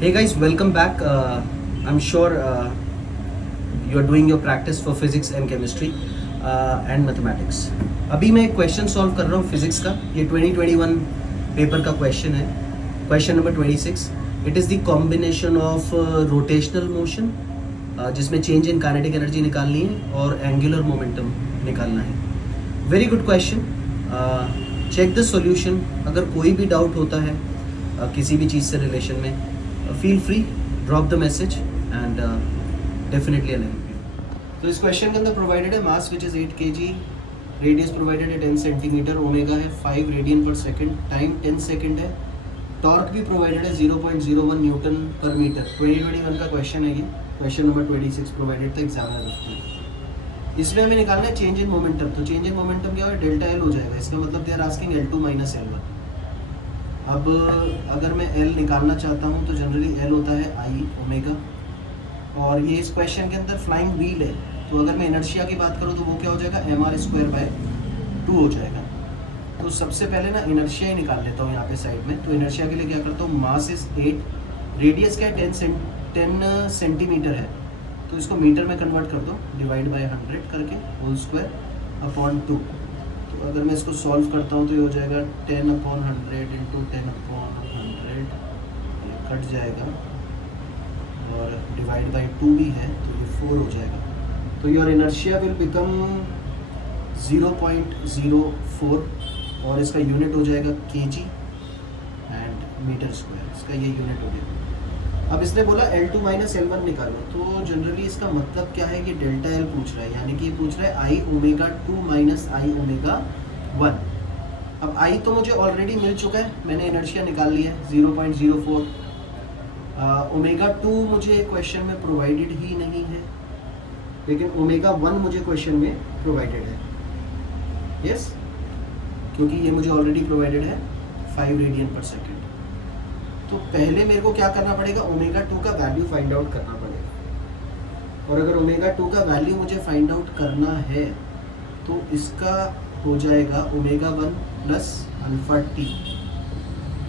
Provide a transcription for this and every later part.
Hey guys, welcome back. I'm sure you are doing your practice for physics and chemistry and mathematics. अभी मैं एक question solve कर रहा हूँ physics का. ये 2021 पेपर का क्वेश्चन है. Question number 26. It is the combination of rotational motion जिसमें चेंज इन काइनेटिक एनर्जी निकालनी है और एंगुलर मोमेंटम निकालना है. Very good question. Check the solution. अगर कोई भी डाउट होता है किसी भी चीज़ से रिलेशन में, feel free, drop the message and definitely I'll help you. तो इस क्वेश्चन के अंदर प्रोवाइडेड है mass which is 8 kg, radius provided है 10 सेंटीमीटर, ओमेगा है 5 radian per second, time 10 second है, टॉर्क भी प्रोवाइडेड है 0.01 न्यूटन पर मीटर. 2021 का क्वेश्चन है ये. क्वेश्चन नंबर 26 प्रोवाइडेड था एग्जामिनर को. इसमें हमें निकालना है चेंज इन मोमेंटम. तो चेंज इन मोमेंटम क्या है? डेल्टा एल हो जाएगा. इसका मतलब they are asking L2 minus L1. अब अगर मैं L निकालना चाहता हूँ तो जनरली L होता है आई ओमेगा, और ये इस क्वेश्चन के अंदर फ्लाइंग व्हील है. तो अगर मैं इनर्शिया की बात करूँ तो वो क्या हो जाएगा? mr²/2 हो जाएगा. तो सबसे पहले ना इनर्शिया ही निकाल लेता हूँ यहाँ पे साइड में. तो इनर्शिया के लिए क्या करता हूँ? मास इज 8, रेडियस क्या है? 10 सेंटीमीटर है. तो इसको मीटर में कन्वर्ट कर दो, डिवाइड बाई 100 करके, होल स्क्वायर अपॉन 2. तो अगर मैं इसको सॉल्व करता हूँ तो ये हो जाएगा 10/100 इंटू 10/100, ये कट जाएगा और डिवाइड बाई 2 भी है तो ये 4 हो जाएगा. तो योर इनर्शिया विल बिकम 0.04 और इसका यूनिट हो जाएगा kg एंड मीटर स्क्वायर. इसका ये यूनिट हो गया. अब इसने बोला L2 माइनस L1 निकालो. तो जनरली इसका मतलब क्या है कि डेल्टा L पूछ रहा है, यानी कि ये पूछ रहा है आई ओमेगा 2 माइनस आई ओमेगा 1. अब आई तो मुझे ऑलरेडी मिल चुका है, मैंने इनर्शिया निकाल लिया है 0.04. ओमेगा 2 मुझे क्वेश्चन में प्रोवाइडेड ही नहीं है, लेकिन ओमेगा 1 मुझे क्वेश्चन में प्रोवाइडेड है. यस, क्योंकि ये मुझे ऑलरेडी प्रोवाइडेड है 5 रेडियन पर सेकेंड. तो पहले मेरे को क्या करना पड़ेगा? ओमेगा 2 का वैल्यू फाइंड आउट करना पड़ेगा. और अगर ओमेगा 2 का वैल्यू मुझे फाइंड आउट करना है तो इसका हो जाएगा ओमेगा 1 प्लस अल्फा टी.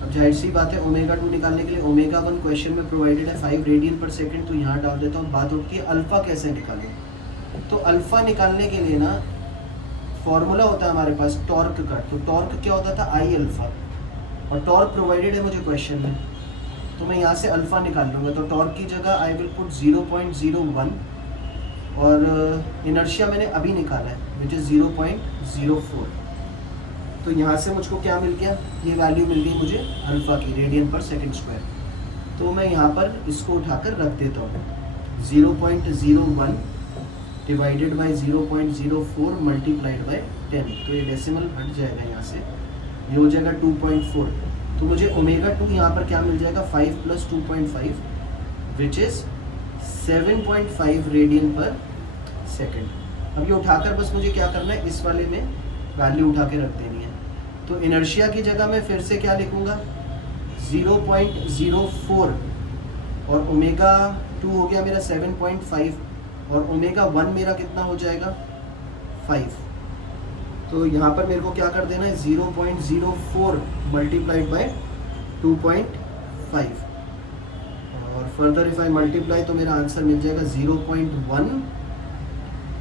अब जाहिर सी बात है ओमेगा 2 निकालने के लिए ओमेगा 1 क्वेश्चन में प्रोवाइडेड है 5 रेडियन पर सेकेंड. तो यहाँ डाल देता हूँ. बात उठती है अल्फा कैसे निकालें. तो अल्फा निकालने के लिए ना फॉर्मूला होता है हमारे पास टॉर्क का. तो टॉर्क क्या होता था? आई अल्फा, और टॉर्क प्रोवाइडेड है मुझे क्वेश्चन में, तो मैं यहाँ से अल्फ़ा निकाल लूँगा. तो टॉर्क की जगह आई विल पुट 0.01 और इनर्शिया मैंने अभी निकाला है विच इज़ 0.04. तो यहाँ से मुझको क्या मिल गया? ये वैल्यू मिल गई मुझे अल्फ़ा की, रेडियन पर सेकंड स्क्वायर. तो मैं यहाँ पर इसको उठाकर रख देता हूँ. 0.01 डिवाइडेड बाई 0.04 मल्टीप्लाइड बाई 10. तो ये डेसिमल हट जाएगा यहाँ से, ये हो जाएगा 2.4. तो मुझे ओमेगा 2 यहाँ पर क्या मिल जाएगा? 5 प्लस 2.5 विच इज़ 7.5 रेडियन पर सेकेंड. अब ये उठाकर बस मुझे क्या करना है? इस वाले में वैल्यू उठा के रख देनी है. तो इनर्शिया की जगह मैं फिर से क्या लिखूँगा? 0.04 और ओमेगा 2 हो गया मेरा 7.5 और ओमेगा 1 मेरा कितना हो जाएगा? 5. तो यहाँ पर मेरे को क्या कर देना है? 0.04 मल्टीप्लाइड बाय 2.5 और फर्दर इफ आई मल्टीप्लाई तो मेरा आंसर मिल जाएगा 0.1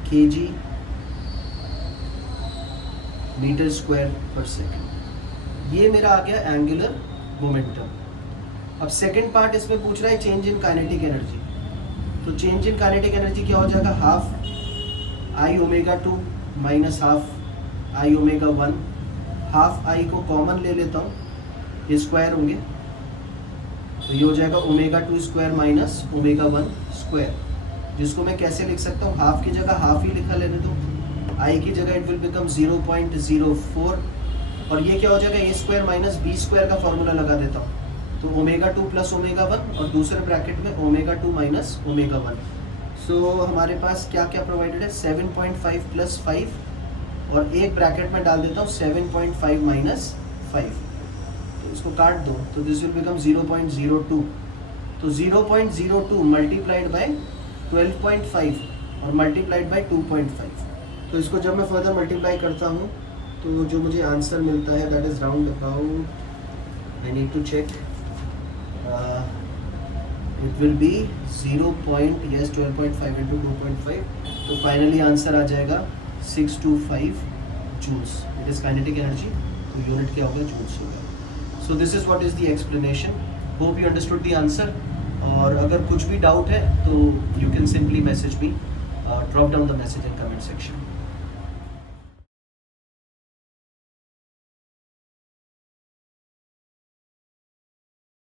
kg मीटर स्क्वायर पर सेकेंड. ये मेरा आ गया एंगुलर मोमेंटम. अब सेकेंड पार्ट इसमें पूछ रहा है चेंज इन काइनेटिक एनर्जी. तो चेंज इन काइनेटिक एनर्जी क्या हो जाएगा? Half I omega 2 minus half I omega 1. Half I को कॉमन ले लेता हूँ, ये स्क्वायर होंगे, तो ये हो जाएगा omega 2 square minus omega 1 square, जिसको मैं कैसे लिख सकता हूँ? हाफ की जगह हाफ ही लिखा लेने दो. आई की जगह इट विल बिकम 0.04 और ये क्या हो जाएगा? ए स्क्वायर माइनस बी स्क्वायर का फॉर्मूला लगा देता हूँ. तो ओमेगा 2 प्लस ओमेगा 1 और दूसरे ब्रैकेट में ओमेगा 2 माइनस ओमेगा 1. सो हमारे पास क्या क्या प्रोवाइडेड है? 7.5 प्लस 5 और एक ब्रैकेट में डाल देता हूँ 7.5 माइनस 5. तो इसको काट दो तो दिस विल बिकम 0.02. तो 0.02 मल्टीप्लाइड बाय 12.5 और मल्टीप्लाइड बाय 2.5. तो इसको जब मैं फर्दर मल्टीप्लाई करता हूँ तो जो मुझे आंसर मिलता है that is round about, I need to check, it will be 12.5 into 2.5, तो फाइनली आंसर आ जाएगा 625 joules. It is kinetic energy, तो यूनिट क्या होगा, जूल्स होगा. So this is what is the explanation. Hope you understood the answer. और अगर कुछ भी डाउट है तो you can simply message me, drop down the message in comment section.